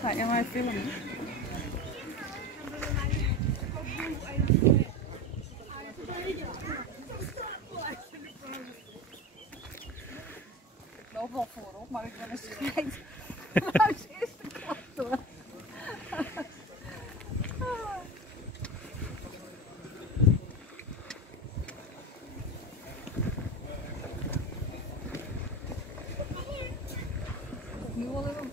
Ga je mij filmen? Ik loop wel voorop, maar ik ben een schijt. Huis is de klas hoor. Nu al heel goed.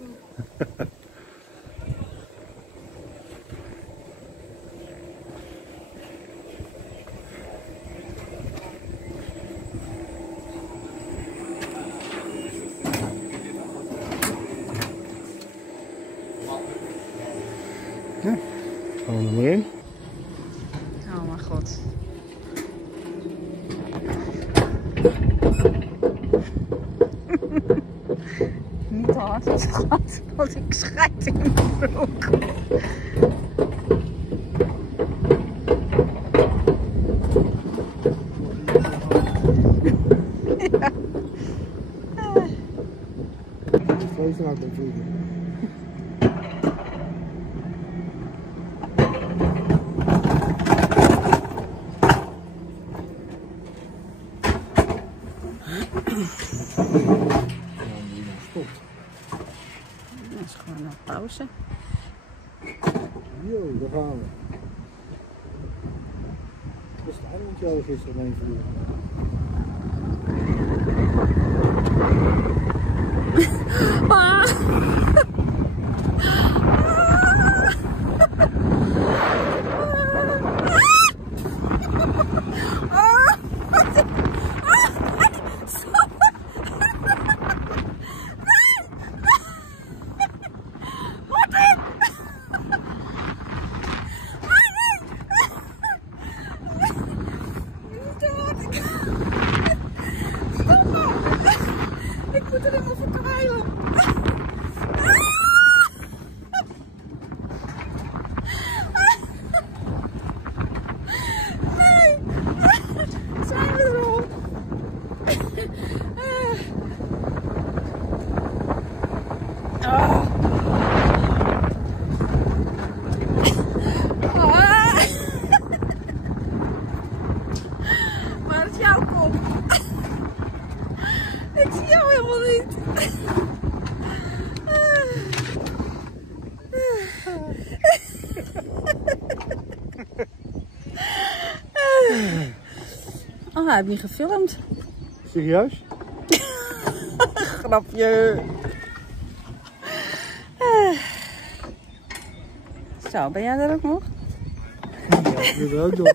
Ja, gaan we er maar in. Oh mijn god. Niet te hard als het gaat, want ik schijt in mijn broek. Ja. Zo snel te voelen. Dat is gewoon een pauze. Yo, daar gaan we. Dat is het eilandje waar we gisteren mee vlogen. Ik moet er helemaal voor kwijlen. Nee, zijn we er al? Waar is jouw kop? Ik zie jou helemaal niet. Oh, hij heeft niet gefilmd. Serieus? Grapje. Zo, ben jij er ook nog? Ja, ik ben er ook nog.